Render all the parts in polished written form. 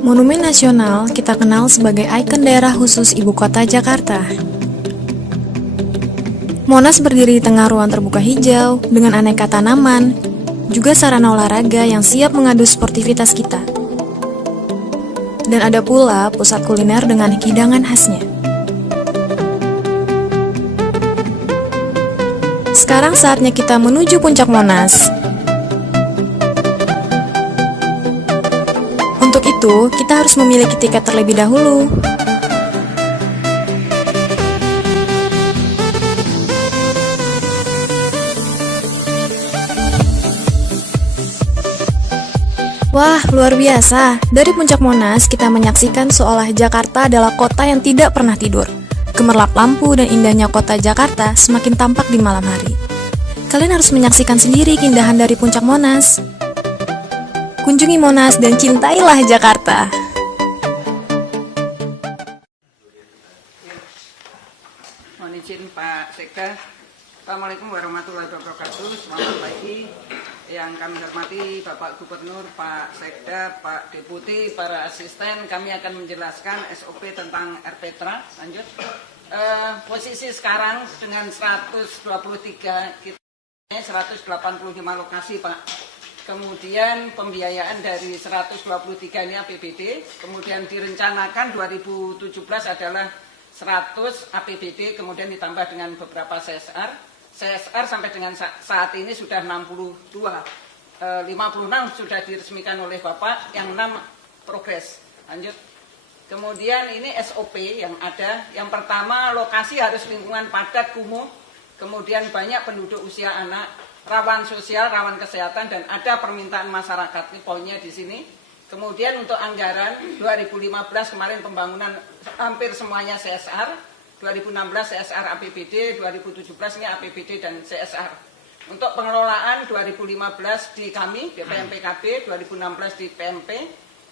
Monumen Nasional kita kenal sebagai ikon daerah khusus ibu kota Jakarta. Monas berdiri di tengah ruang terbuka hijau dengan aneka tanaman, juga sarana olahraga yang siap mengadu sportivitas kita. Dan ada pula pusat kuliner dengan hidangan khasnya. Sekarang saatnya kita menuju puncak Monas. Untuk itu, kita harus memiliki tiket terlebih dahulu. Wah, luar biasa. Dari puncak Monas, kita menyaksikan seolah Jakarta adalah kota yang tidak pernah tidur. Gemerlap lampu dan indahnya kota Jakarta semakin tampak di malam hari. Kalian harus menyaksikan sendiri keindahan dari puncak Monas. Kunjungi Monas dan cintailah Jakarta. Mohon izin Pak Sekda. Assalamualaikum warahmatullahi wabarakatuh. Selamat pagi. Yang kami hormati Bapak Gubernur, Pak Sekda, Pak Deputi, para asisten. Kami akan menjelaskan SOP tentang RPTRA. Lanjut. Posisi sekarang dengan 123, kita 185 lokasi Pak. Kemudian pembiayaan dari 123 ini APBD, kemudian direncanakan 2017 adalah 100 APBD, kemudian ditambah dengan beberapa CSR. CSR sampai dengan saat ini sudah 62, 56 sudah diresmikan oleh Bapak, yang 6 progres. Lanjut. Kemudian ini SOP yang ada, yang pertama lokasi harus lingkungan padat kumuh, kemudian banyak penduduk usia anak, rawan sosial, rawan kesehatan, dan ada permintaan masyarakat. Ini poinnya di sini. Kemudian untuk anggaran 2015 kemarin pembangunan hampir semuanya CSR, 2016 CSR APBD, 2017 ini APBD dan CSR. Untuk pengelolaan 2015 di kami, di PMPKB, 2016 di PMP,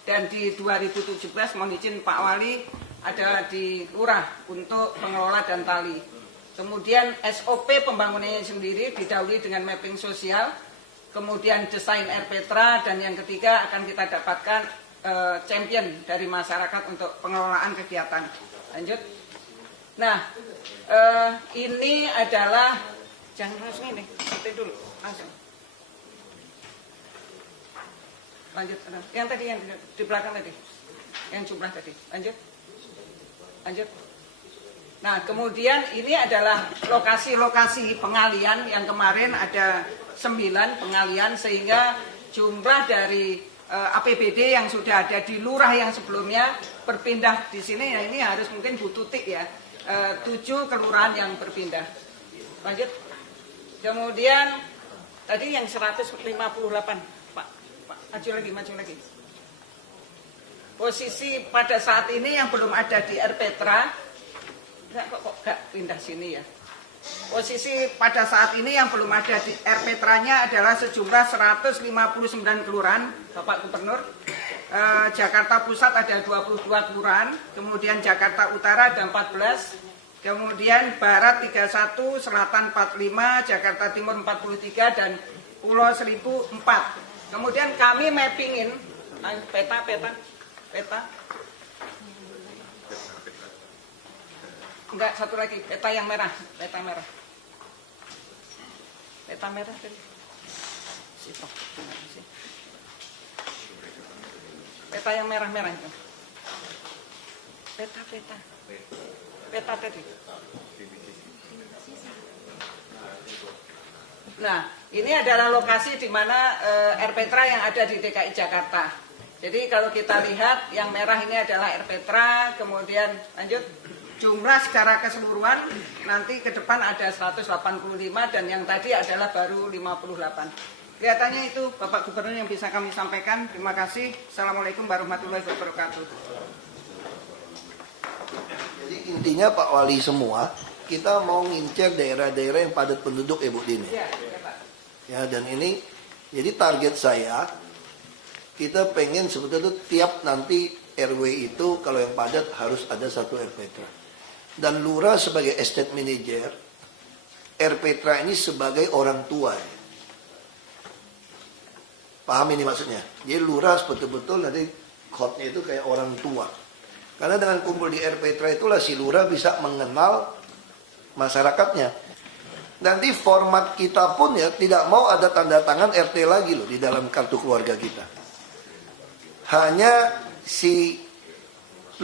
dan di 2017 mohon izin Pak Wali ada di Lurah untuk pengelola dan tali. Kemudian SOP pembangunannya sendiri didahului dengan mapping sosial, kemudian desain RPTRA, dan yang ketiga akan kita dapatkan champion dari masyarakat untuk pengelolaan kegiatan. Lanjut. Nah, ini adalah, jangan langsung ini, nanti dulu, langsung. Lanjut, yang tadi yang di belakang tadi, yang jumlah tadi. Lanjut. Lanjut. Nah, kemudian ini adalah lokasi-lokasi pengalian yang kemarin ada 9 pengalian, sehingga jumlah dari APBD yang sudah ada di lurah yang sebelumnya berpindah di sini, ya ini harus mungkin Bu Tutik ya, 7 kelurahan yang berpindah. Lanjut. Kemudian tadi yang 158, Pak, maju lagi. Posisi pada saat ini yang belum ada di RPTRA, kok gak pindah sini ya. Posisi pada saat ini yang belum ada di RPTRA-nya adalah sejumlah 159 kelurahan, Bapak Gubernur. Jakarta Pusat ada 22 kelurahan, kemudian Jakarta Utara ada 14, kemudian Barat 31, Selatan 45, Jakarta Timur 43, dan Pulau Seribu 4. Kemudian kami mappingin peta. Enggak, satu lagi, peta yang merah, peta merah tadi. Peta yang merah itu. Peta tadi. Nah, ini adalah lokasi di mana RPTRA yang ada di DKI Jakarta. Jadi kalau kita lihat yang merah ini adalah RPTRA, kemudian lanjut. Jumlah secara keseluruhan nanti ke depan ada 185 dan yang tadi adalah baru 58. Kelihatannya itu Bapak Gubernur yang bisa kami sampaikan. Terima kasih. Assalamualaikum warahmatullahi wabarakatuh. Jadi intinya Pak Wali semua, kita mau ngincer daerah-daerah yang padat penduduk ya Bu Dini. Ya, Pak. Ya, dan ini jadi target saya, kita pengen sebetulnya tiap nanti RW itu kalau yang padat harus ada satu RPTRA. Dan lurah sebagai estate manager, RPTRA ini sebagai orang tua. Paham ini maksudnya? Jadi lurah betul-betul nanti code-nya itu kayak orang tua. Karena dengan kumpul di RPTRA itulah si lurah bisa mengenal masyarakatnya. Nanti format kita pun ya tidak mau ada tanda tangan RT lagi loh di dalam kartu keluarga kita. Hanya si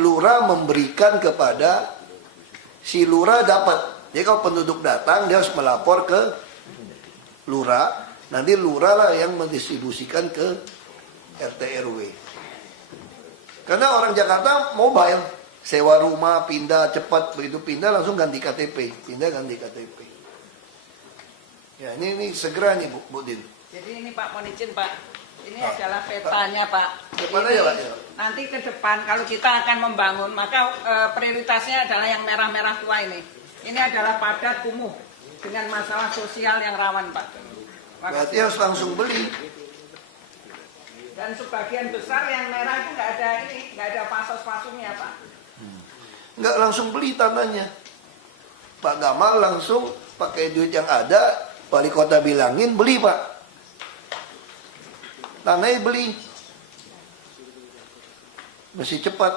lurah memberikan kepada si lurah dapat. Jadi kalau penduduk datang dia harus melapor ke lurah. Nanti lurah lah yang mendistribusikan ke RT RW. Karena orang Jakarta mobile, sewa rumah, pindah cepat, begitu pindah langsung ganti KTP, pindah ganti KTP. Ya ini segera nih Bu Din. Jadi ini Pak, mohon izin Pak, ini adalah petanya Pak. Depan aja Pak. Nanti ke depan kalau kita akan membangun, maka prioritasnya adalah yang merah-merah tua ini. Ini adalah padat kumuh dengan masalah sosial yang rawan Pak. Berarti harus langsung beli. Dan sebagian besar yang merah itu nggak ada pasos-pasumnya Pak. Nggak langsung beli tanahnya. Pak Gamal langsung pakai duit yang ada, wali kota bilangin beli Pak. Tanahnya beli. Masih cepat.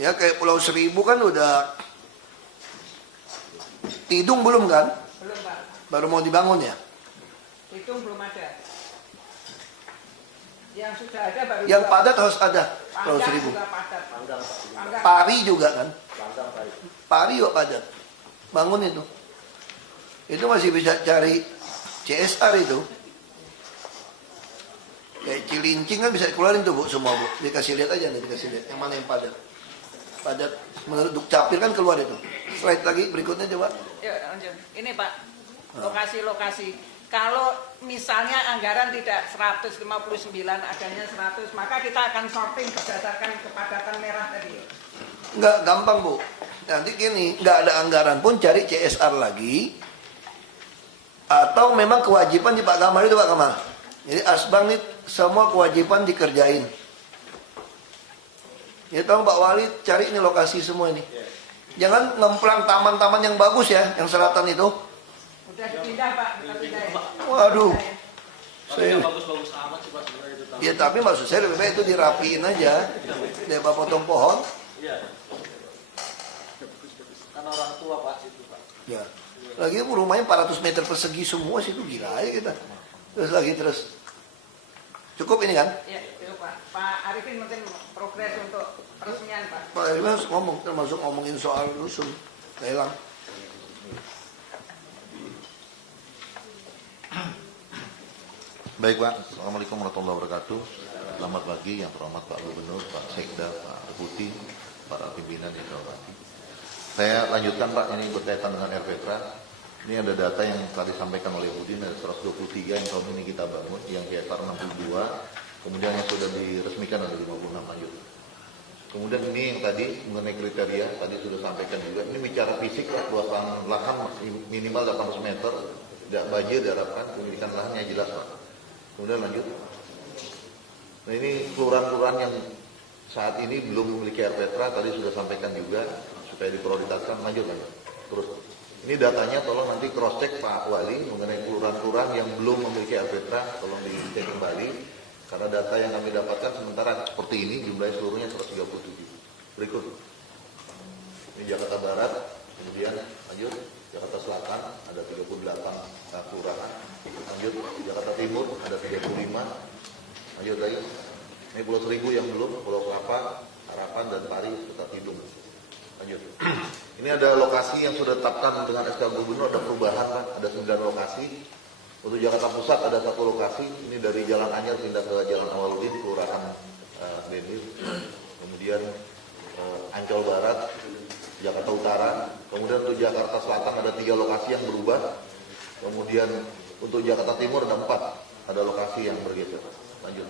Ya kayak Pulau Seribu kan udah Tidung belum kan? Belum Pak. Baru mau dibangun ya? Itu belum ada. Yang sudah ada baru. Yang padat harus ada. Pulau Panggang Seribu. juga padat. Panggang. Pari juga kan? Pari juga padat. Bangun itu. Itu masih bisa cari CSR itu. Kayak Cilincing kan bisa keluarin tuh Bu semua Bu. Dikasih lihat aja nih, dikasih lihat yang mana yang padat. Padat menurut Dukcapil kan keluar itu. Slide lagi berikutnya coba. Yuk lanjut. Ini Pak, lokasi-lokasi. Kalau misalnya anggaran tidak 159, adanya 100, maka kita akan sorting berdasarkan kepadatan merah tadi. Enggak gampang Bu. Nanti gini, nggak ada anggaran pun cari CSR lagi. Atau memang kewajiban di Pak Gamal itu Pak Gamal. Jadi Asbang ini semua kewajiban dikerjain. Ya tahu Pak Wali cari ini lokasi semua ini. Jangan ngemplang taman-taman yang bagus ya, yang selatan itu. Udah dipindah Pak, kita pindah ya. Waduh. Saya bagus-bagus amat sih Pak sebenarnya itu. Ya tapi maksud saya lebih baik itu dirapiin aja. Daripada potong pohon. Iya. Kan orang tua Pak itu Pak. Ya. Lagi rumahnya 400 meter persegi semua sih, itu gila aja kita. Terus. Cukup ini kan? Ya, itu Pak. Pak Arifin mungkin progres untuk peresmian Pak. Pak Irwan harus ngomong, termasuk ngomongin soal rusun lelang. Baik Pak, Assalamualaikum warahmatullahi wabarakatuh. Selamat pagi yang terhormat Pak Gubernur, Pak Sekda, Pak Deputi, para pimpinan yang saya hormati. Saya lanjutkan Pak, ini berkaitan dengan RPTRA. Ini ada data yang tadi disampaikan oleh Budin, ada 123 yang tahun ini kita bangun, yang CSR 62, kemudian yang sudah diresmikan ada 56 lanjut. Kemudian ini yang tadi mengenai kriteria, tadi sudah sampaikan juga, ini bicara fisik Pak, luasan lahan minimal 800 meter, tidak banjir diharapkan, pemilikan lahannya jelas Pak. Kemudian lanjut. Nah ini kelurahan-kelurahan yang saat ini belum memiliki RPTRA, tadi sudah sampaikan juga, supaya diprioritaskan, lanjut. Terus. Ini datanya tolong nanti cross check Pak Wali mengenai kelurahan-kelurahan yang belum memiliki RPTRA, tolong dicek kembali karena data yang kami dapatkan sementara seperti ini jumlahnya seluruhnya 137. Berikut. Ini Jakarta Barat, kemudian lanjut Jakarta Selatan ada 38 kelurahan. Lanjut Jakarta Timur ada 35. Lanjut lagi. Ini Pulau Seribu yang belum, Pulau Kelapa, Harapan dan Pari serta Tidung. Lanjut. Ini ada lokasi yang sudah ditetapkan dengan SK Gubernur, ada perubahan Pak, ada 9 lokasi. Untuk Jakarta Pusat ada 1 lokasi, ini dari Jalan Anyar pindah ke Jalan Awaludin, Kelurahan Dendir. Kemudian Ancol Barat, Jakarta Utara. Kemudian untuk Jakarta Selatan ada 3 lokasi yang berubah. Kemudian untuk Jakarta Timur ada 4, ada lokasi yang bergeser. Lanjut.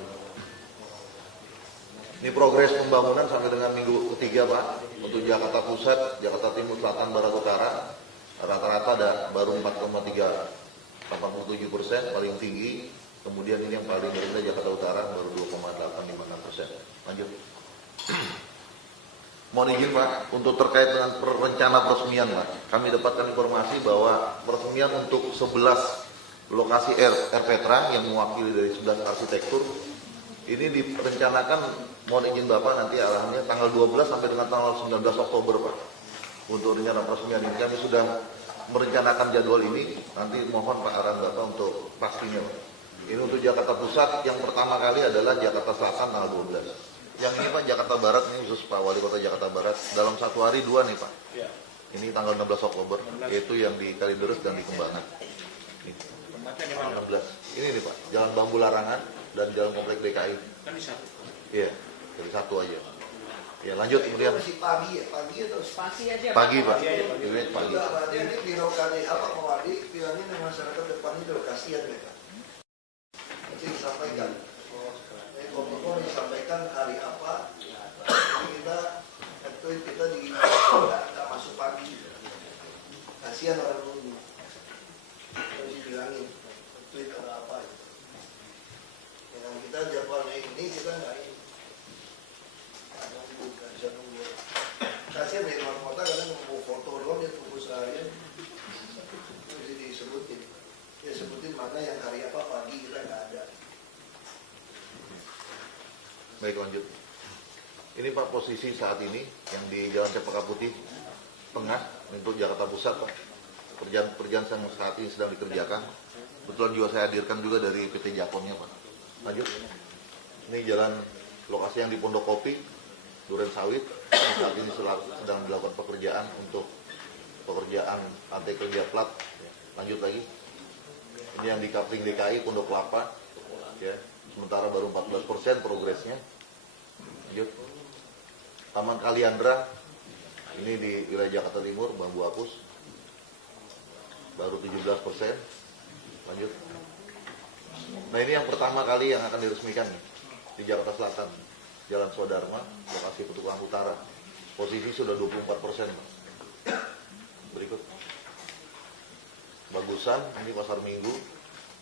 Ini progres pembangunan sampai dengan minggu ketiga Pak. Untuk Jakarta Pusat, Jakarta Timur, Selatan, Barat, Utara, rata-rata ada baru 4,387%, paling tinggi. Kemudian ini yang paling rendah Jakarta Utara baru 2,856%. Lanjut. Mohon izin Pak, untuk terkait dengan rencana peresmian Pak, kami dapatkan informasi bahwa peresmian untuk 11 lokasi RPTRA yang mewakili dari 11 arsitektur ini direncanakan, mohon izin Bapak nanti arahannya tanggal 12 sampai dengan tanggal 19 Oktober Pak. Untuk rencana peresmian ini kami sudah merencanakan jadwal ini, nanti mohon Pak arahan Bapak untuk pastinya Pak. Ini untuk Jakarta Pusat yang pertama kali adalah Jakarta Selatan tanggal 12. Yang ini Pak Jakarta Barat, ini khusus Pak Wali Kota Jakarta Barat, dalam satu hari 2 nih Pak. Ini tanggal 16 Oktober, yaitu yang di Kalideres dan di Kembangan. Ini. Tanggal 16. Ini nih Pak, Jalan Bambu Larangan dan Jalan Komplek DKI. Kan di satu. Iya, dari satu aja. Ya lanjut kemudian Masih pagi ya, pagi atau Pasti aja. pagi Pak. Ini pagi. Enggak, berarti ini birokrasi apa Pak Wadi bilangnya dengan masyarakat depan ini kasihan mereka. Nanti disampaikan. Kominfo disampaikan hari apa. Jadi kita nggak masuk pagi. Kasihan orang nunggu. Harus dibilangin tweet ada apa. Dengan kita jadwalnya ini kita nggak ini. Nggak bisa nunggu. Kasihan dari luar kota kadang mau foto doang dia tunggu seharian. Jadi disebutin. Dia sebutin mana yang hari apa pagi kita nggak ada. Baik lanjut. Ini Pak posisi saat ini yang di Jalan Cempaka Putih Tengah untuk Jakarta Pusat Pak. Pekerjaan yang saat ini sedang dikerjakan. Betulan juga saya hadirkan juga dari PT Japonnya Pak. Lanjut. Ini jalan lokasi yang di Pondok Kopi, Duren Sawit. Saat ini sedang dilakukan pekerjaan untuk pekerjaan lantai kerja plat. Lanjut lagi. Ini yang di Kapling DKI Pondok Kelapa. Ya, sementara baru 14% progresnya. Lanjut. Taman Kaliandra. Ini di wilayah Jakarta Timur, Bambu Apus. Baru 17%. Lanjut. Nah ini yang pertama kali yang akan diresmikan nih, di Jakarta Selatan, Jalan Swadharma, lokasi Petukangan Utara. Posisi sudah 24%. Berikut. Bagusan, ini Pasar Minggu.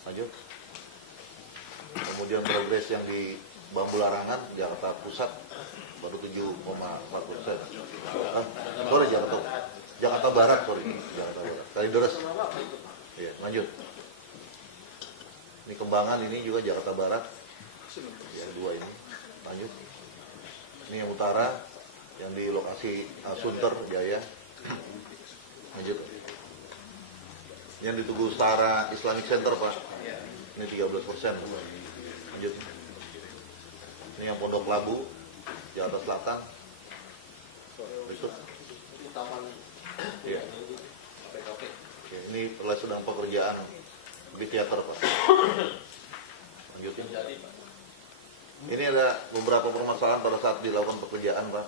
Lanjut. Kemudian progres yang di Bambu Larangan, Jakarta Pusat, baru 7,4%. Sorry Jakarta Barat, Jakarta Barat. Kalideres. Ya, lanjut. Ini Kembangan, ini juga Jakarta Barat. Yang dua ini. Lanjut. Ini yang utara, yang di lokasi Sunter, Jaya. Lanjut. Yang di Tugu Utara Islamic Center, Pak. Ini 13%. Lanjut. Ini yang Pondok Labu, Jakarta Selatan. Berikut. Taman. Iya. Oke. Oke, ini sedang pekerjaan di teater Pak. Lanjutin. Ini ada beberapa permasalahan pada saat dilakukan pekerjaan Pak,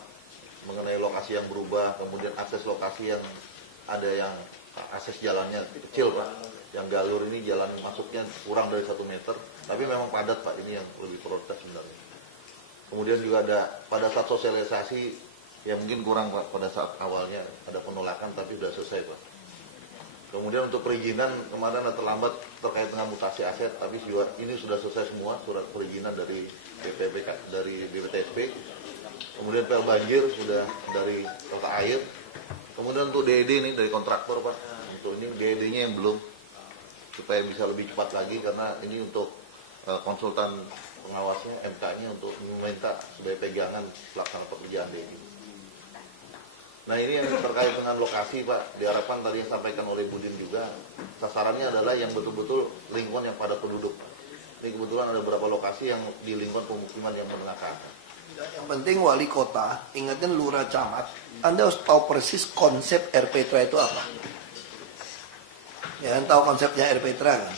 mengenai lokasi yang berubah, kemudian akses lokasi yang ada yang akses jalannya kecil Pak, yang galur ini jalan masuknya kurang dari 1 meter, tapi memang padat Pak, ini yang lebih prioritas sebenarnya. Kemudian juga ada pada saat sosialisasi yang mungkin kurang Pak, pada saat awalnya ada penolakan tapi sudah selesai Pak. Kemudian untuk perizinan kemarin ada terlambat terkait dengan mutasi aset, tapi juga ini sudah selesai semua surat perizinan dari BPPK, dari BPTSP. Kemudian PL banjir sudah dari Tata Air. Kemudian untuk DED ini dari kontraktor Pak. Untuk ini DED-nya yang belum, supaya bisa lebih cepat lagi karena ini untuk konsultan pengawasnya MK-nya untuk meminta sebagai pegangan pelaksanaan pekerjaan DED. Nah ini yang terkait dengan lokasi Pak, diharapkan tadi yang disampaikan oleh Budin juga, sasarannya adalah yang betul-betul lingkungan yang padat penduduk. Ini kebetulan ada beberapa lokasi yang di lingkungan pemukiman yang menengah ke atas. Yang penting wali kota, ingatkan lurah camat, Anda harus tahu persis konsep RPTRA itu apa. Ya kan tahu konsepnya RPTRA kan.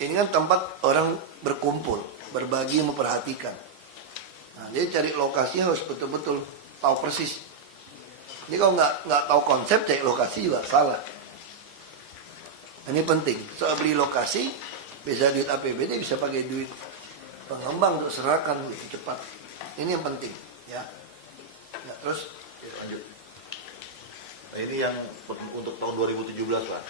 Ini kan tempat orang berkumpul, berbagi, memperhatikan. Nah, jadi cari lokasi harus betul-betul tahu persis. Ini kalau nggak tahu konsep cari lokasi juga salah. Ini penting. Soal beli lokasi, bisa duit APBD, bisa pakai duit pengembang untuk serahkan lebih cepat. Ini yang penting, ya. Ya terus Lanjut. Nah, ini yang untuk tahun 2017 Pak.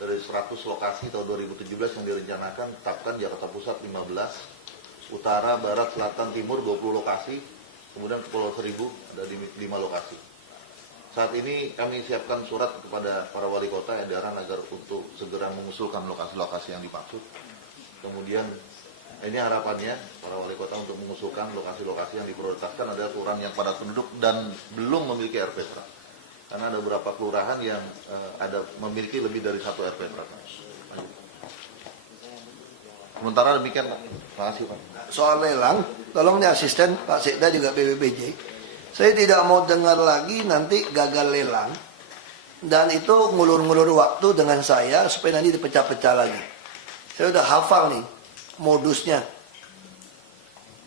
Dari 100 lokasi tahun 2017 yang direncanakan, tetapkan Jakarta Pusat 15, Utara, Barat, Selatan, Timur 20 lokasi. Kemudian Kepulauan Seribu ada di 5 lokasi. Saat ini kami siapkan surat kepada para wali kota edaran agar untuk segera mengusulkan lokasi-lokasi yang dimaksud. Kemudian ini harapannya para wali kota untuk mengusulkan lokasi-lokasi yang diprioritaskan adalah kelurahan yang padat penduduk dan belum memiliki RPTRA. Karena ada beberapa kelurahan yang memiliki lebih dari satu RPTRA. Sementara demikian, Pak. Terima kasih, Pak. Soal lelang, tolong nih asisten Pak Sekda juga BPBJ. Saya tidak mau dengar lagi nanti gagal lelang dan itu ngulur-ngulur waktu dengan saya supaya nanti dipecah-pecah lagi. Saya udah hafal nih modusnya.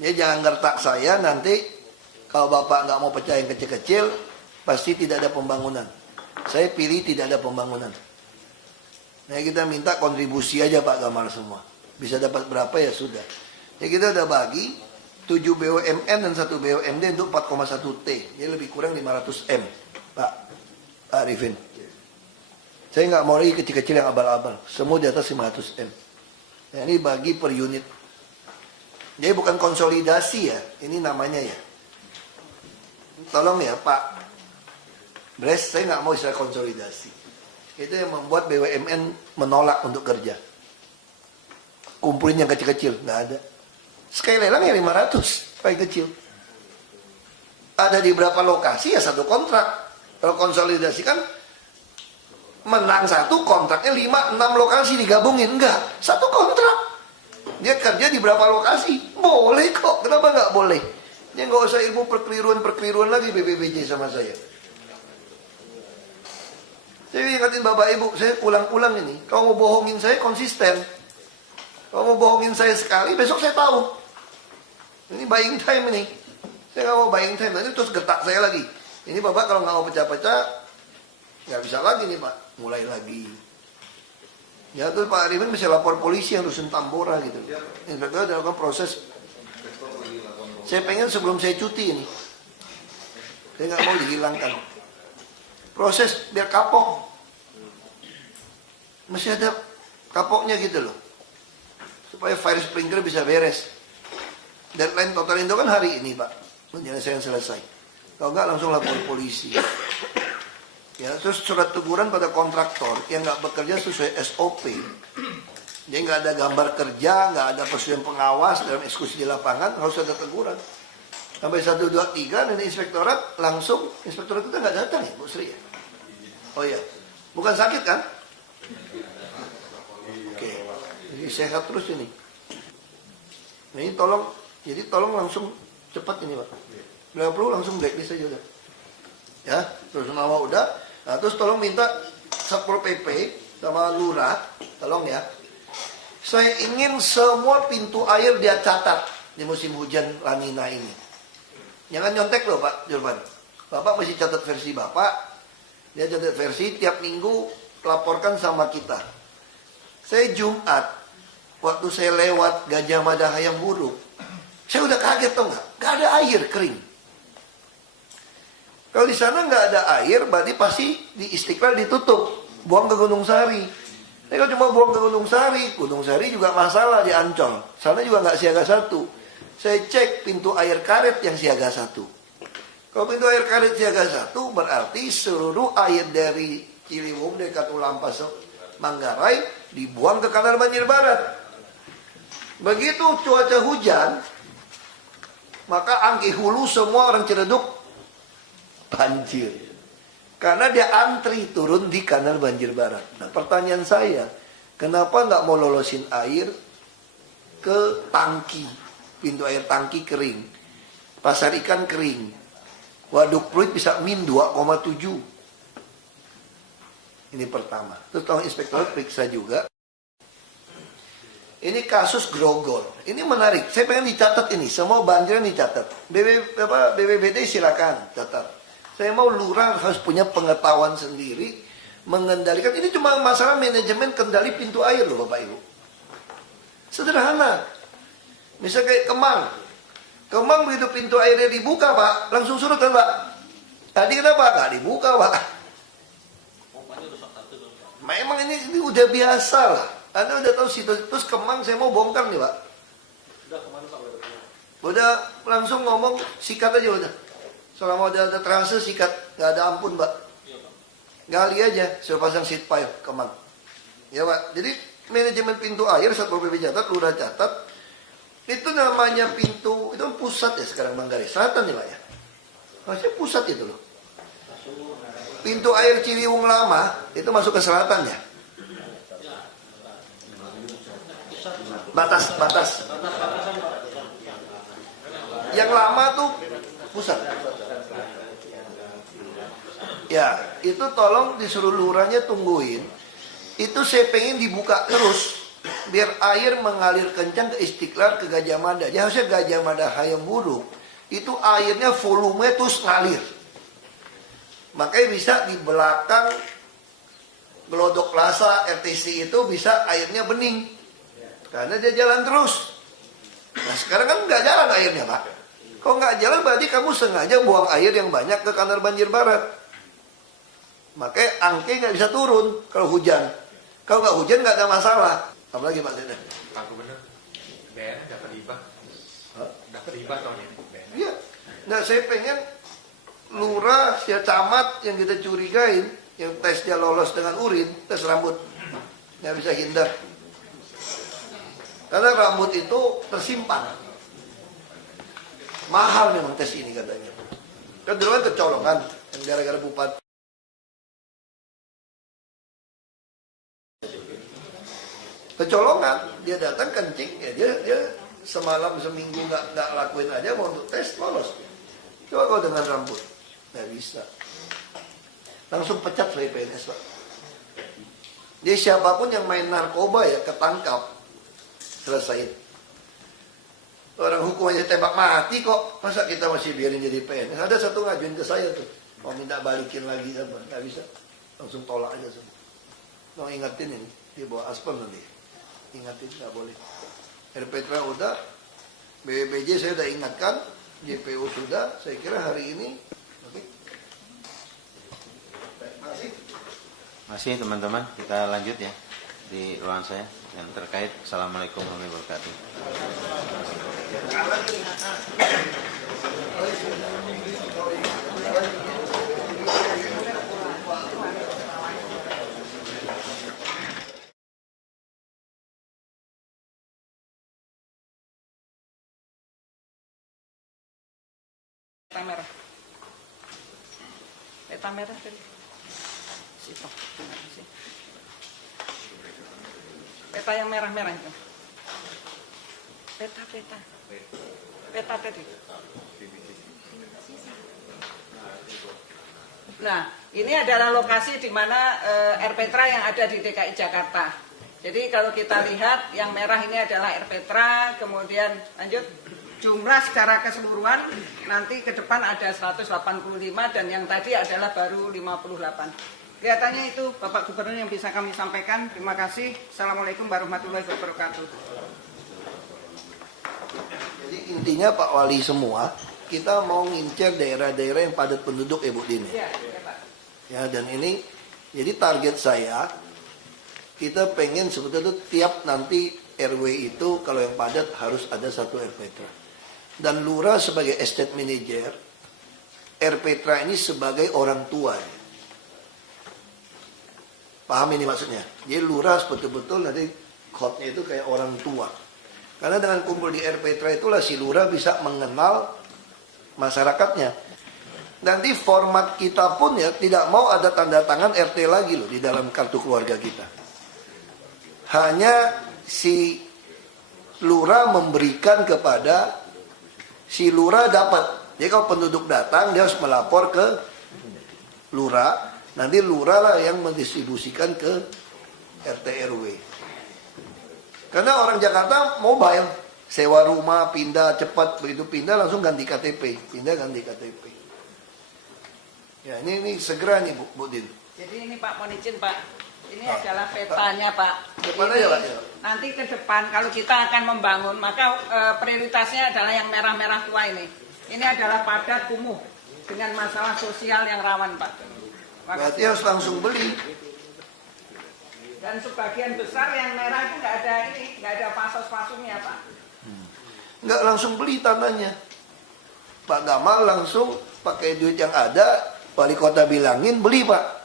Jadi jangan gertak saya nanti kalau Bapak nggak mau pecah yang kecil-kecil pasti tidak ada pembangunan. Saya pilih tidak ada pembangunan. Nah kita minta kontribusi aja Pak Gamal semua. Bisa dapat berapa ya sudah. Ya kita udah bagi 7 BUMN dan 1 BUMD untuk 4,1 T. Jadi lebih kurang 500 M. Pak Arifin. Saya nggak mau lagi kecil-kecil yang abal-abal. Semua di atas 500 M. Nah, ini bagi per unit. Jadi bukan konsolidasi ya. Ini namanya ya. Tolong ya Pak Bres, saya nggak mau istilah konsolidasi. Itu yang membuat BUMN menolak untuk kerja. Kumpulin yang kecil-kecil. Nggak ada. Sekali lelang ya 500, paling kecil. Ada di berapa lokasi ya satu kontrak. Kalau konsolidasi kan menang satu kontraknya 5-6 lokasi digabungin. Enggak, satu kontrak. Dia kerja di berapa lokasi. Boleh kok, kenapa nggak boleh? Dia nggak usah ilmu perkeliruan lagi BPBJ sama saya. Saya ingatin Bapak Ibu, saya ulang-ulang ini. Kalau mau bohongin saya konsisten. Kalau mau bohongin saya sekali, besok saya tahu. Ini buying time ini. Saya nggak mau buying time. Nanti terus getak saya lagi. Ini Bapak kalau nggak mau pecah-pecah, nggak bisa lagi nih Pak. Mulai lagi. Ya terus Pak Arifin bisa lapor polisi yang rusun Tambora gitu. Inspektor dilakukan proses. Saya pengen sebelum saya cuti ini. Saya nggak mau dihilangkan. Proses biar kapok. Masih ada kapoknya gitu loh. Supaya fire sprinkler bisa beres. Deadline total itu kan hari ini Pak. Penyelesaian selesai. Kalau nggak langsung lapor polisi. Ya, terus surat teguran pada kontraktor yang nggak bekerja sesuai SOP. Jadi nggak ada gambar kerja, nggak ada persetujuan pengawas dalam eksekusi di lapangan, harus ada teguran. Sampai 1, 2, 3 dan inspektorat langsung, inspektorat kita nggak datang ya Bu Sri ya? Oh iya, bukan sakit kan? Oke, jadi sehat terus ini. Nah, ini tolong. Jadi tolong langsung cepat ini Pak. Bila perlu langsung blacklist aja udah. Ya, terus nama udah. Nah, terus tolong minta Satpol PP sama Lurah, tolong ya. Saya ingin semua pintu air dia catat di musim hujan La Nina ini. Jangan nyontek loh Pak Jurban. Bapak mesti catat versi Bapak. Dia catat versi tiap minggu laporkan sama kita. Saya Jumat waktu saya lewat Gajah Mada Hayam Buruk. Saya udah kaget tau nggak? Nggak ada air kering. Kalau di sana nggak ada air, berarti pasti di Istiqlal ditutup, buang ke Gunung Sari. Saya kalau cuma buang ke Gunung Sari juga masalah di Ancol. Sana juga nggak siaga 1. Saya cek pintu air karet yang siaga 1. Kalau pintu air karet siaga 1, berarti seluruh air dari Ciliwung, dari Katulampas, Manggarai dibuang ke Kanal Banjir Barat. Begitu cuaca hujan, maka Angki Hulu semua orang Ciledug banjir. Karena dia antri turun di Kanal Banjir Barat. Nah pertanyaan saya, kenapa nggak mau lolosin air ke tangki? Pintu air tangki kering. Pasar ikan kering. Waduk Pluit bisa min 2,7. Ini pertama. Terus tolong inspektor periksa juga. Ini kasus Grogol. Ini menarik. Saya pengen dicatat ini. Semua banjir dicatat. BPBD silakan catat. Saya mau lurah harus punya pengetahuan sendiri mengendalikan. Ini cuma masalah manajemen kendali pintu air loh Bapak Ibu. Sederhana. Misal kayak Kemang. Kemang begitu pintu airnya dibuka Pak, langsung surut kan Pak. Tadi kenapa? Nggak dibuka Pak. Memang ini udah biasa lah. Anda udah tahu situs Kemang saya mau bongkar nih Pak. Udah langsung ngomong sikat aja udah. Kalau mau ada trase sikat, nggak ada ampun, Pak. Gali aja, suruh pasang seat pipe, kemang. Ya, Pak. Jadi manajemen pintu air Satpol PP catat, Lurah catat. Itu namanya pintu, itu pusat ya sekarang Manggarai Selatan ya, Pak ya. Maksudnya pusat itu loh. Pintu air Ciliwung lama itu masuk ke selatan ya. Batas. Yang lama tuh pusat. Ya, itu tolong disuruh lurahnya tungguin. Itu saya pengen dibuka terus. Biar air mengalir kencang ke Istiqlal, ke Gajah Mada. Jadi harusnya Gajah Mada Hayam Buruk. Itu airnya volume terus ngalir. Makanya bisa di belakang Gelodok Plaza, RTC itu bisa airnya bening. Karena dia jalan terus. Nah sekarang kan nggak jalan airnya, Pak. Kalau nggak jalan berarti kamu sengaja buang air yang banyak ke kanal banjir barat. Makanya angke nggak bisa turun kalau hujan. Kalau nggak hujan nggak ada masalah. Apalagi Pak Dede? Pak Gubernur, BN dapat hibah. Dapat hibah tahun ini. Iya. Nah saya pengen lurah, ya camat yang kita curigain, yang tesnya lolos dengan urin, tes rambut. Nggak bisa hindar. Karena rambut itu tersimpan. Mahal memang tes ini katanya. Kan dulu kan kecolongan, yang gara-gara bupati. Kecolongan, dia datang kencing, ya dia semalam seminggu nggak lakuin aja mau untuk tes lolos. Coba kalau dengan rambut, nggak bisa. Langsung pecat dari PNS, Pak. Jadi siapapun yang main narkoba ya ketangkap, selesai. Orang hukumannya tembak mati kok, masa kita masih biarin jadi PNS? Ada satu ngajuin ke saya tuh, mau minta balikin lagi apa, nggak bisa, langsung tolak aja semua. Mau ingetin ini, dia bawa aspal nanti. Ingatin, nggak boleh. RPTRA udah, BPBJ saya udah ingatkan, JPU sudah, saya kira hari ini. Oke. Masih teman-teman, kita lanjut ya di ruangan saya yang terkait. Assalamualaikum warahmatullahi wabarakatuh. Peta merah tadi. Situ. Peta yang merah-merah itu. Peta tadi. Nah, ini adalah lokasi di mana RPTRA yang ada di DKI Jakarta. Jadi kalau kita lihat yang merah ini adalah RPTRA, kemudian lanjut. Jumlah secara keseluruhan nanti ke depan ada 185 dan yang tadi adalah baru 58. Kelihatannya itu Bapak Gubernur yang bisa kami sampaikan. Terima kasih. Assalamualaikum warahmatullahi wabarakatuh. Jadi intinya Pak Wali semua, kita mau ngincer daerah-daerah yang padat penduduk ya Bu Din. Ya, ya Pak. Ya dan ini, jadi target saya, kita pengen sebetulnya tiap nanti RW itu kalau yang padat harus ada satu RPTRA. Dan lurah sebagai estate manager, RPTRA ini sebagai orang tua. Paham ini maksudnya? Jadi lurah betul-betul nanti kodnya itu kayak orang tua. Karena dengan kumpul di RPTRA itulah si lurah bisa mengenal masyarakatnya. Nanti format kita pun ya tidak mau ada tanda tangan RT lagi loh di dalam kartu keluarga kita. Hanya si lurah memberikan kepada si lurah dapat. Jadi kalau penduduk datang dia harus melapor ke lurah. Nanti lurah lah yang mendistribusikan ke RT RW. Karena orang Jakarta mobile, sewa rumah, pindah cepat, begitu pindah langsung ganti KTP, pindah ganti KTP. Ya ini segera nih Bu Din. Jadi ini Pak mohon izin Pak. Ini adalah petanya Pak. Depan aja Pak. Nanti ke depan kalau kita akan membangun maka prioritasnya adalah yang merah-merah tua ini. Ini adalah padat kumuh dengan masalah sosial yang rawan Pak. Berarti harus langsung beli. Dan sebagian besar yang merah itu nggak ada fasos-fasumnya Pak. Nggak langsung beli tanahnya. Pak Gamal langsung pakai duit yang ada, wali kota bilangin beli Pak.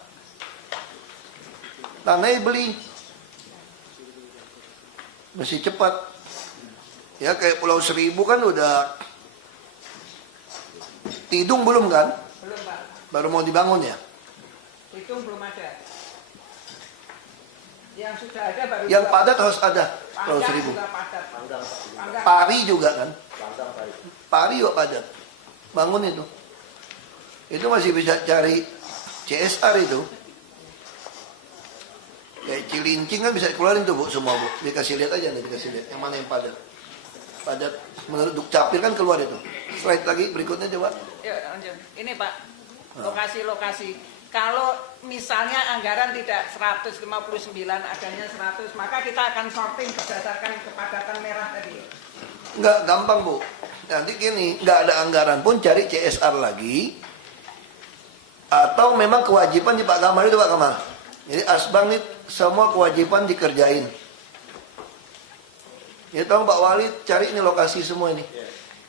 Tanahnya beli. Masih cepat. Ya kayak Pulau Seribu kan udah Tidung belum kan? Belum Pak. Baru mau dibangun ya? Hitung belum ada. Yang sudah ada baru. Yang dua. padat harus ada Pulau Panggang Seribu. juga padat. Panggang. Pari juga kan? Pari juga padat. Bangun itu. Itu masih bisa cari CSR itu. Kayak Cilincing kan bisa keluarin tuh Bu, semua Bu. Dikasih lihat aja nih, dikasih lihat. Yang mana yang padat. Padat menurut Dukcapil kan keluar itu. Slide lagi berikutnya coba. Yuk, lanjut. Ini Pak, lokasi-lokasi. Kalau misalnya anggaran tidak 159, adanya 100, maka kita akan sorting berdasarkan kepadatan merah tadi. Enggak gampang Bu. Nanti gini, nggak ada anggaran pun cari CSR lagi. Atau memang kewajiban di Pak Kamal itu Pak Kamal. Jadi Asbang ini semua kewajiban dikerjain. Ya tahu Pak Wali cari ini lokasi semua ini.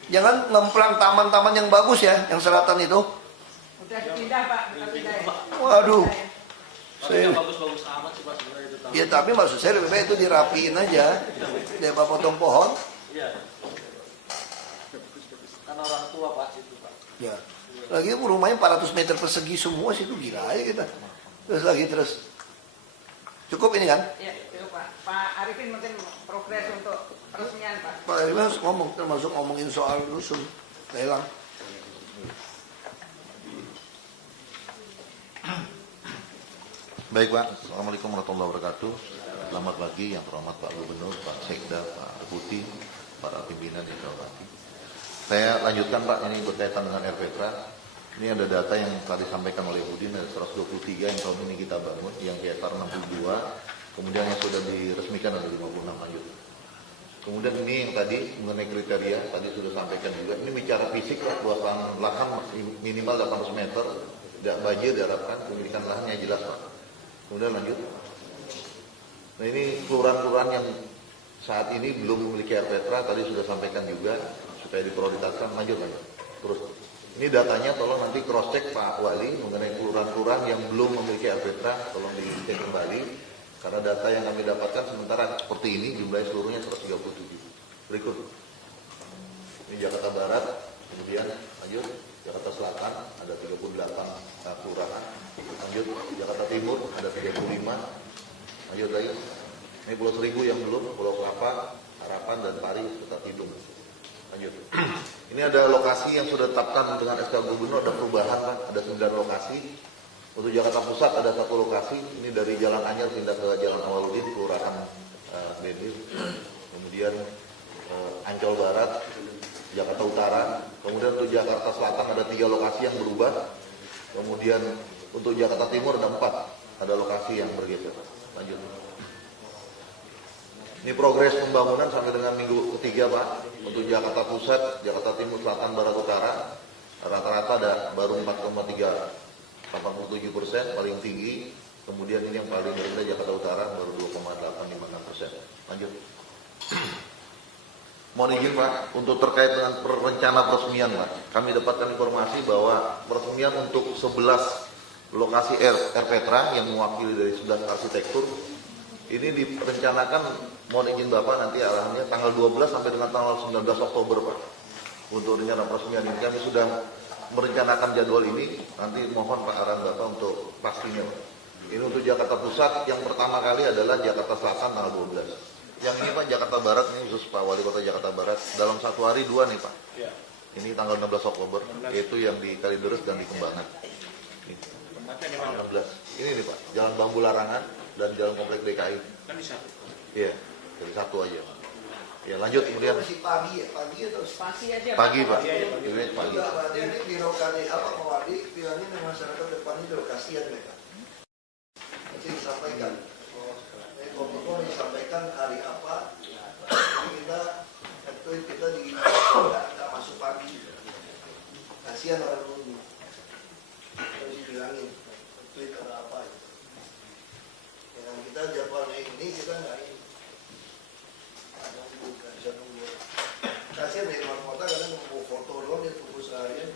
Jangan ngemplang taman-taman yang bagus ya, yang selatan itu. Udah dipindah Pak, kita pindah ya. Waduh. Tapi nggak bagus-bagus amat sih Pak sebenarnya itu taman. Ya tapi maksud saya lebih baik itu dirapiin aja. Daripada potong pohon. Iya. Kan orang tua Pak situ Pak. Ya. Lagi rumahnya 400 meter persegi semua situ, gila aja kita. Terus. Cukup ini kan? Ya, itu Pak. Pak Arifin mungkin progres untuk peresmian Pak. Pak Irwan harus ngomong, termasuk ngomongin soal rusun lelang. Baik Pak, Assalamualaikum warahmatullahi wabarakatuh. Selamat pagi yang terhormat Pak Gubernur, Pak Sekda, Pak Deputi, para pimpinan yang saya hormati. Saya lanjutkan Pak, ini berkaitan dengan RPTRA. Ini ada data yang tadi disampaikan oleh Budin, ada 123 yang tahun ini kita bangun, yang CSR 62, kemudian yang sudah diresmikan ada 56 lanjut. Kemudian ini yang tadi mengenai kriteria, tadi sudah sampaikan juga, ini bicara fisik Pak, luasan lahan minimal 800 meter, tidak banjir diharapkan, pemilikan lahannya jelas Pak. Kemudian lanjut. Nah ini kelurahan-kelurahan yang saat ini belum memiliki RPTRA, tadi sudah sampaikan juga, supaya diprioritaskan, lanjut. Terus. Ini datanya tolong nanti cross check Pak Wali mengenai kelurahan-kelurahan yang belum memiliki RPTRA, tolong dicek kembali karena data yang kami dapatkan sementara seperti ini jumlahnya seluruhnya 137. Berikut. Ini Jakarta Barat, kemudian lanjut Jakarta Selatan ada 38 kelurahan. Lanjut Jakarta Timur ada 35. Lanjut lagi. Ini Pulau Seribu yang belum, Pulau Kelapa, Harapan dan Pari tetap hitung. Lanjut. Ini ada lokasi yang sudah ditetapkan dengan SK Gubernur, ada perubahan Pak, ada 9 lokasi. Untuk Jakarta Pusat ada 1 lokasi, ini dari Jalan Anyar pindah ke Jalan Awaludin, Kelurahan Bendir. Kemudian Ancol Barat, Jakarta Utara. Kemudian untuk Jakarta Selatan ada 3 lokasi yang berubah. Kemudian untuk Jakarta Timur ada 4, ada lokasi yang bergeser. Lanjut. Ini progres pembangunan sampai dengan minggu ketiga Pak. Untuk Jakarta Pusat, Jakarta Timur, Selatan, Barat, Utara, rata-rata ada baru 4,387%, paling tinggi. Kemudian ini yang paling rendah Jakarta Utara baru 2,856%. Lanjut. Mohon izin Pak, untuk terkait dengan rencana peresmian Pak, kami dapatkan informasi bahwa peresmian untuk 11 lokasi RPTRA yang mewakili dari 11 arsitektur ini direncanakan, mohon izin Bapak nanti arahannya tanggal 12 sampai dengan tanggal 19 Oktober Pak. Untuk rencana peresmian ini kami sudah merencanakan jadwal ini, nanti mohon Pak arahan Bapak untuk pastinya Pak. Ini untuk Jakarta Pusat yang pertama kali adalah Jakarta Selatan tanggal 12. Yang ini Pak Jakarta Barat, ini khusus Pak Wali Kota Jakarta Barat, dalam 1 hari 2 nih Pak. Ya. Ini tanggal 16 Oktober, yaitu yang di Kalideres dan di Kembangan. Ini. Tempatnya di mana? 16. Ini nih Pak, Jalan Bambu Larangan dan Jalan Komplek DKI. Kan di satu. Iya, jadi 1 aja. Ya lanjut kemudian. Masih pagi ya, pagi atau Pasti aja pagi Pak. Pagi aja, Pak. Ini pagi. Enggak, berarti ini birokrasi apa Pak Wadi bilangnya nih masyarakat depan ini birokrasian mereka. Nanti disampaikan. Komitmen disampaikan hari apa. Jadi kita nggak masuk pagi. Kasihan orang nunggu. Harus dibilangin tweet ada apa. Dengan kita jadwalnya ini kita nggak ini. Nggak bisa nunggu. Kasihan dari luar kota kadang mau foto doang dia tunggu seharian.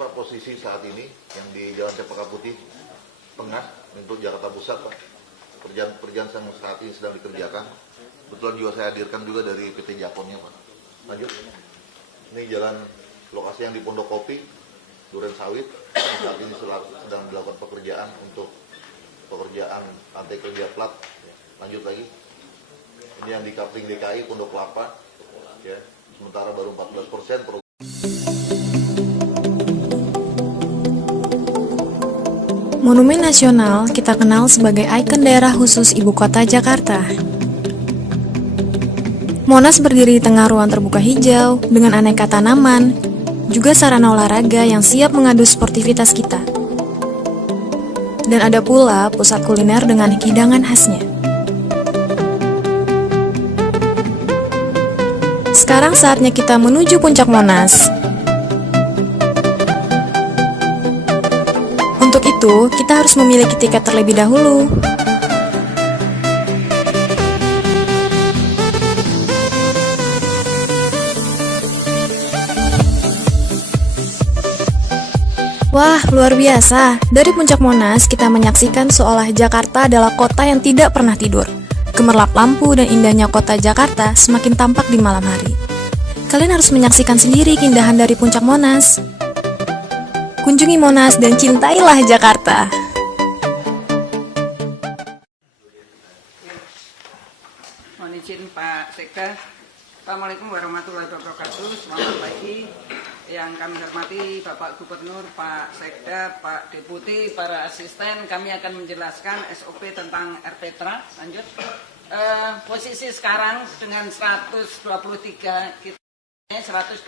Pak, posisi saat ini yang di Jalan Cempaka Putih Tengah untuk Jakarta Pusat, Pak, pekerjaan yang saat ini sedang dikerjakan. Kebetulan juga saya hadirkan juga dari PT Japonnya, Pak. Lanjut. Ini jalan lokasi yang di Pondok Kopi, Duren Sawit. Saat ini sedang dilakukan pekerjaan untuk pekerjaan lantai kerja plat. Lanjut lagi. Ini yang di Kapling DKI, Pondok Kelapa. Ya, sementara baru 14%. Monumen Nasional kita kenal sebagai ikon daerah khusus ibu kota Jakarta. Monas berdiri di tengah ruang terbuka hijau dengan aneka tanaman, juga sarana olahraga yang siap mengadu sportivitas kita. Dan ada pula pusat kuliner dengan hidangan khasnya. Sekarang saatnya kita menuju puncak Monas. Untuk itu, kita harus memiliki tiket terlebih dahulu. Wah, luar biasa. Dari puncak Monas, kita menyaksikan seolah Jakarta adalah kota yang tidak pernah tidur. Gemerlap lampu dan indahnya kota Jakarta semakin tampak di malam hari. Kalian harus menyaksikan sendiri keindahan dari puncak Monas. Kunjungi Monas dan cintailah Jakarta. Mohon izin Pak Sekda. Assalamualaikum warahmatullahi wabarakatuh. Selamat pagi. Yang kami hormati Bapak Gubernur, Pak Sekda, Pak Deputi, para asisten, kami akan menjelaskan SOP tentang RPTRA. Lanjut. Posisi sekarang dengan 123, kita 185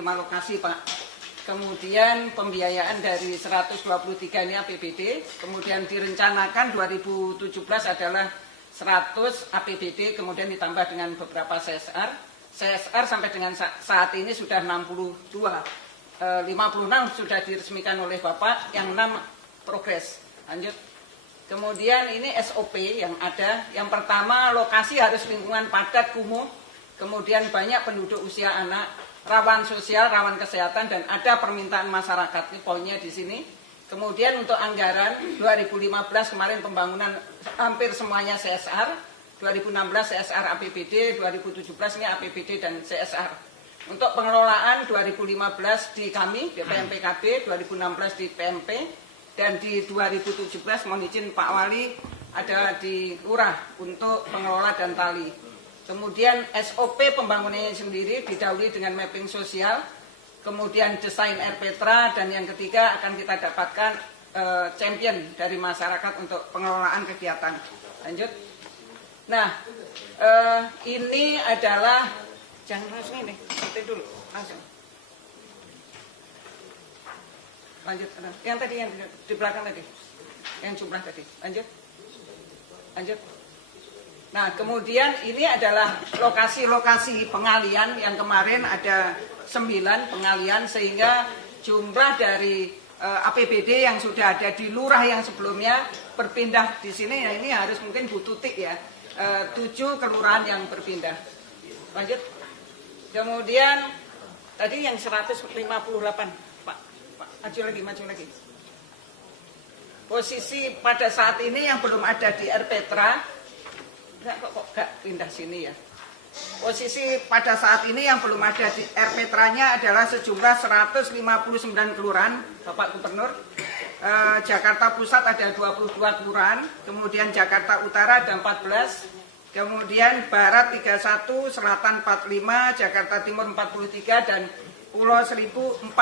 lokasi, Pak. Kemudian pembiayaan dari 123 ini APBD, kemudian direncanakan 2017 adalah 100 APBD, kemudian ditambah dengan beberapa CSR. CSR sampai dengan saat ini sudah 62, 56 sudah diresmikan oleh Bapak, yang 6 progres. Lanjut. Kemudian ini SOP yang ada, yang pertama lokasi harus lingkungan padat kumuh, kemudian banyak penduduk usia anak, rawan sosial, rawan kesehatan, dan ada permintaan masyarakat. Ini poinnya di sini. Kemudian untuk anggaran 2015 kemarin pembangunan hampir semuanya CSR. 2016 CSR APBD, 2017 ini APBD dan CSR. Untuk pengelolaan 2015 di kami, di PMPKB, 2016 di PMP, dan di 2017 mohon izin Pak Wali ada di Lurah untuk pengelola dan tali. Kemudian SOP pembangunannya sendiri didahului dengan mapping sosial, kemudian desain RPTRA, dan yang ketiga akan kita dapatkan champion dari masyarakat untuk pengelolaan kegiatan. Lanjut. Nah, ini adalah, jangan langsung ini, nanti dulu, langsung. Lanjut, yang tadi yang di belakang tadi, yang jumlah tadi, lanjut. Lanjut. Nah, kemudian ini adalah lokasi-lokasi pengalian yang kemarin ada 9 pengalian, sehingga jumlah dari APBD yang sudah ada di lurah yang sebelumnya berpindah di sini, ya ini harus mungkin butuh tik ya. 7 kelurahan yang berpindah. Lanjut. Kemudian tadi yang 158, Pak, maju lagi. Posisi pada saat ini yang belum ada di RPTRA, kok gak pindah sini ya. Posisi pada saat ini yang belum ada di RPTRA-nya adalah sejumlah 159 kelurahan, Bapak Gubernur. Jakarta Pusat ada 22 kelurahan, kemudian Jakarta Utara ada 14, kemudian Barat 31, Selatan 45, Jakarta Timur 43, dan Pulau Seribu 4.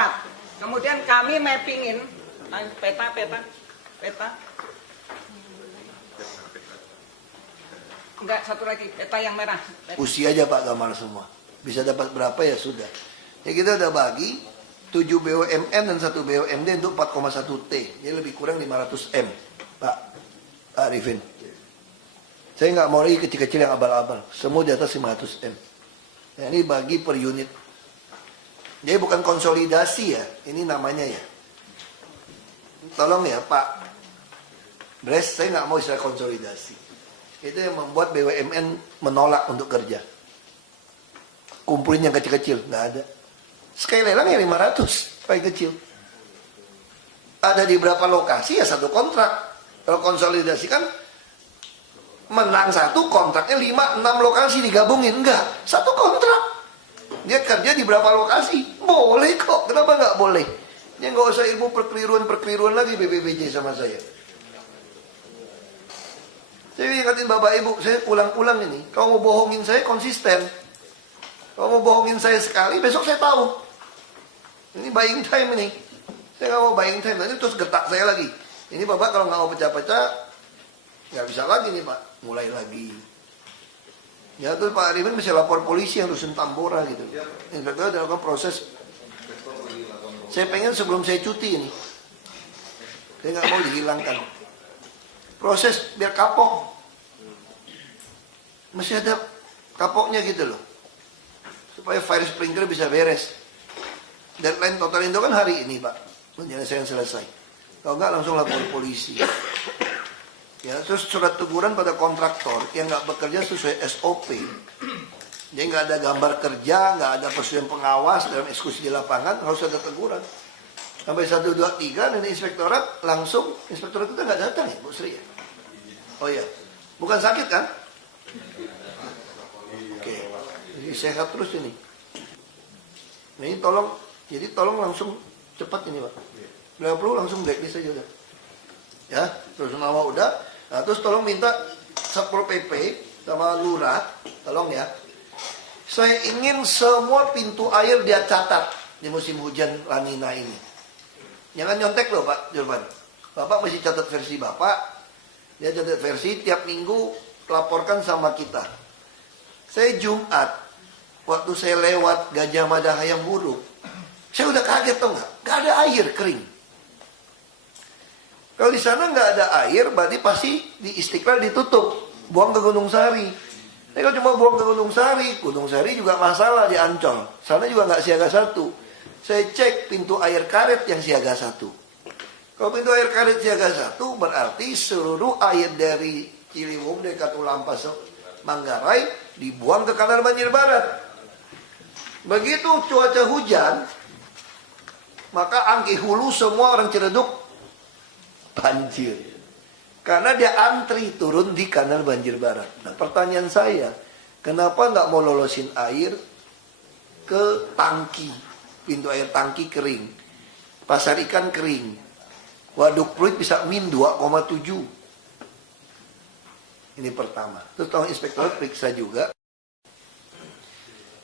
Kemudian kami mappingin peta. Enggak, satu lagi, peta yang merah. Usia aja Pak gambar semua. Bisa dapat berapa ya sudah. Ya kita udah bagi 7 BUMN dan 1 BUMD untuk 4,1 T. Jadi lebih kurang 500 M. Pak Arifin. Saya nggak mau lagi kecil-kecil yang abal-abal. Semua di atas 500 M. Nah, ini bagi per unit. Jadi bukan konsolidasi ya. Ini namanya ya. Tolong ya Pak Bres, saya nggak mau istilah konsolidasi. Itu yang membuat BUMN menolak untuk kerja. Kumpulin yang kecil-kecil, nggak ada. Sekali lelang ya 500, paling kecil. ada di berapa lokasi ya satu kontrak. Kalau konsolidasi kan menang satu kontraknya 5-6 lokasi digabungin, enggak, satu kontrak. Dia kerja di berapa lokasi, boleh kok, kenapa nggak boleh? Dia nggak usah ilmu perkeliruan lagi BPBJ sama saya. Saya ingatin Bapak Ibu, saya ulang-ulang ini. Kalau mau bohongin saya konsisten. Kalau mau bohongin saya sekali, besok saya tahu. Ini buying time ini. Saya nggak mau buying time, nanti terus getak saya lagi. Ini Bapak kalau nggak mau pecah-pecah, nggak bisa lagi nih Pak, mulai lagi. Ya terus Pak Ariefin bisa lapor polisi yang Rusun Tambora gitu. Inspektor dilakukan proses. Saya pengen sebelum saya cuti ini, saya nggak mau dihilangkan. Proses biar kapok, masih ada kapoknya gitu loh, supaya fire sprinkler bisa beres. Deadline total itu kan hari ini Pak, penyelesaian selesai. Kalau nggak langsung lapor polisi. Ya, terus surat teguran pada kontraktor yang nggak bekerja sesuai SOP. Jadi nggak ada gambar kerja, nggak ada persetujuan pengawas dalam eksekusi di lapangan, harus ada teguran. Sampai 1, 2, 3, dan inspektorat langsung, inspektorat kita nggak datang ya Bu Sri ya? Oh iya, bukan sakit kan? Oke, jadi sehat terus ini. Nah ini tolong, jadi tolong langsung cepat ini Pak. Bila perlu langsung blacklist saja udah. Ya, terus nama udah. Nah, terus tolong minta Satpol PP sama Lurah, tolong ya. Saya ingin semua pintu air dia catat di musim hujan La Nina ini. Jangan nyontek loh Pak Jurban. Bapak mesti catat versi Bapak. Dia catat versi tiap minggu laporkan sama kita. Saya Jumat, waktu saya lewat Gajah Mada Hayam Buruk, saya udah kaget tau nggak? Nggak ada air kering. Kalau di sana nggak ada air, berarti pasti di Istiqlal ditutup, buang ke Gunung Sari. Tapi kalau cuma buang ke Gunung Sari juga masalah di Ancol. Sana juga nggak siaga 1. Saya cek pintu air karet yang siaga 1. Kalau pintu air karet siaga 1, berarti seluruh air dari Ciliwung, dari Katulampa, Manggarai dibuang ke kanal banjir barat. Begitu cuaca hujan, maka Angke Hulu semua orang Ciledug banjir. Karena dia antri turun di kanal banjir barat. Nah pertanyaan saya, kenapa nggak mau lolosin air ke tangki? Pintu air tangki kering. Pasar ikan kering. Waduk Pluit bisa min 2,7. Ini pertama. Terus tolong inspektorat periksa juga.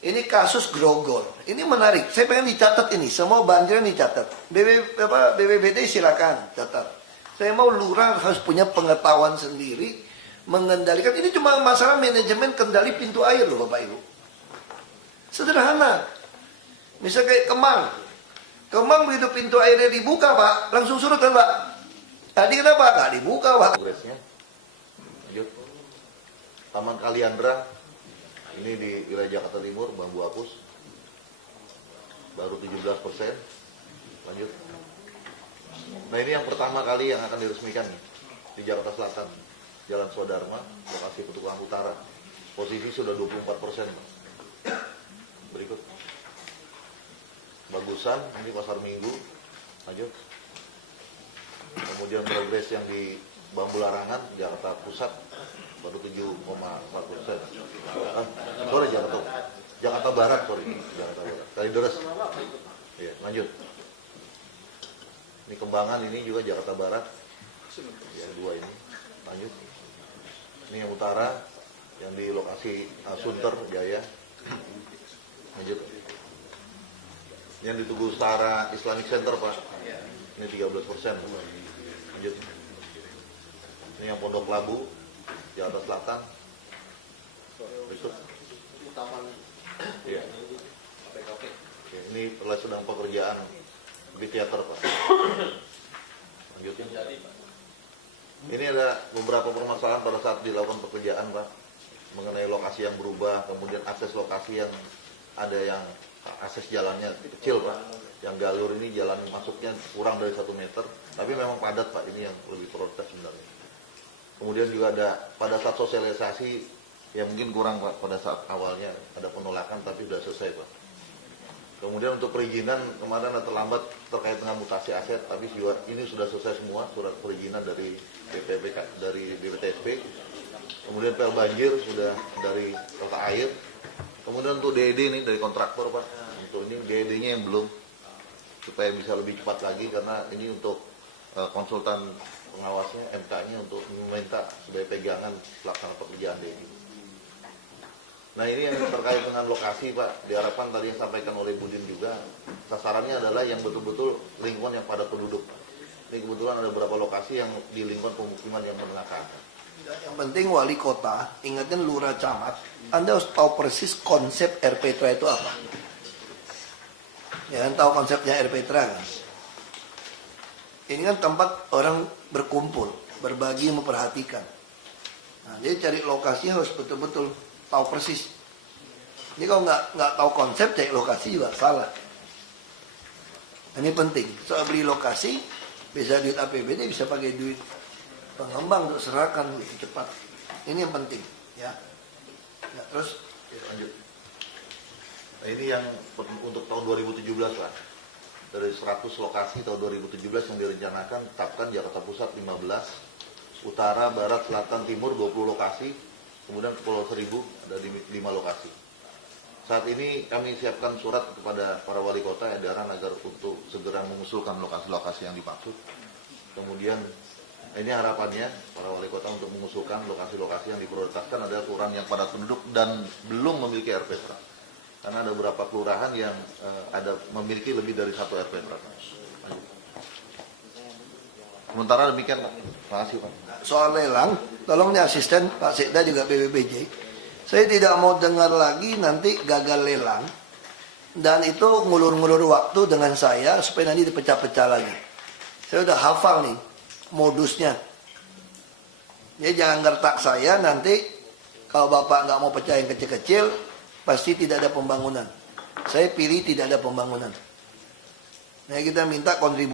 Ini kasus Grogol. Ini menarik. Saya pengen dicatat ini. Semua banjir dicatat. BPBD silakan catat. Saya mau lurah harus punya pengetahuan sendiri mengendalikan. Ini cuma masalah manajemen kendali pintu air loh Bapak Ibu. Sederhana. Misal kayak Kemang. Kemang begitu pintu airnya dibuka Pak, langsung surut kan Pak? Tadi kenapa? Nggak dibuka Pak. Progresnya. Lanjut. Taman Kaliandra. Ini di wilayah Jakarta Timur, Bambu Apus. Baru 17%. Lanjut. Nah ini yang pertama kali yang akan diresmikan nih, di Jakarta Selatan, Jalan Swadharma, lokasi Petukangan Utara. Posisi sudah 24%. Berikut. Bagusan, ini Pasar Minggu. Lanjut. Kemudian progres yang di Bambu Larangan, Jakarta Pusat, baru 7,4%. Sorry Jakarta Barat, Jakarta Barat. Kalideres. Ya, lanjut. Ini Kembangan, ini juga Jakarta Barat. Yang dua ini. Lanjut. Ini yang utara, yang di lokasi Sunter, Jaya. Lanjut. Yang di Tugu Utara Islamic Center Pak. Ini 13%. Lanjut. Ini yang Pondok Labu, Jakarta Selatan. Berikut. Iya. Oke, ini sedang pekerjaan di teater Pak. Lanjutin. Ini ada beberapa permasalahan pada saat dilakukan pekerjaan Pak, mengenai lokasi yang berubah, kemudian akses lokasi yang ada yang akses jalannya kecil Pak, yang galur ini jalan masuknya kurang dari 1 meter, tapi memang padat Pak, ini yang lebih prioritas sebenarnya. Kemudian juga ada pada saat sosialisasi, ya mungkin kurang Pak, pada saat awalnya ada penolakan tapi sudah selesai Pak. Kemudian untuk perizinan kemarin ada terlambat terkait dengan mutasi aset, tapi ini sudah selesai semua surat perizinan dari BPBK, dari BPTSP. Kemudian PL banjir sudah dari Tata Air. Kemudian untuk DED ini dari kontraktor Pak. Untuk ini DED-nya yang belum, supaya bisa lebih cepat lagi karena ini untuk konsultan pengawasnya MK-nya untuk meminta sebagai pegangan pelaksanaan pekerjaan DED. Nah ini yang terkait dengan lokasi Pak, diharapkan tadi yang sampaikan oleh Budin juga, sasarannya adalah yang betul-betul lingkungan yang padat penduduk. Ini kebetulan ada beberapa lokasi yang di lingkungan pemukiman yang menengah ke atas. Yang penting wali kota, ingatkan lurah camat, Anda harus tahu persis konsep RPTRA itu apa. Ya kan, tahu konsepnya RPTRA kan. Ini kan tempat orang berkumpul, berbagi, memperhatikan. Nah, jadi cari lokasi harus betul-betul tahu persis. Ini kalau nggak tahu konsep, cari lokasi juga salah. Ini penting. Soal beli lokasi, bisa duit APBD, bisa pakai duit pengembang untuk serahkan lebih cepat. Ini yang penting, ya. Ya, terus Lanjut. Nah, ini yang untuk tahun 2017 Pak. Dari 100 lokasi tahun 2017 yang direncanakan, tetapkan Jakarta Pusat 15, Utara, Barat, Selatan, Timur 20 lokasi, kemudian Pulau Seribu ada 5 lokasi. Saat ini kami siapkan surat kepada para wali kota edaran agar untuk segera mengusulkan lokasi-lokasi yang dimaksud. Kemudian ini harapannya para wali kota untuk mengusulkan lokasi-lokasi yang diprioritaskan adalah kelurahan yang padat penduduk dan belum memiliki RPTRA. Karena ada beberapa kelurahan yang memiliki lebih dari 1 RPTRA. Sementara demikian Pak. Terima kasih Pak. soal lelang, tolong nih asisten Pak Sekda juga BPBJ. Saya tidak mau dengar lagi nanti gagal lelang dan itu ngulur-ngulur waktu dengan saya supaya nanti dipecah-pecah lagi. Saya udah hafal nih modusnya. Jadi jangan gertak saya nanti kalau Bapak nggak mau pecah yang kecil-kecil pasti tidak ada pembangunan. Saya pilih tidak ada pembangunan. Nah kita minta kontribusi.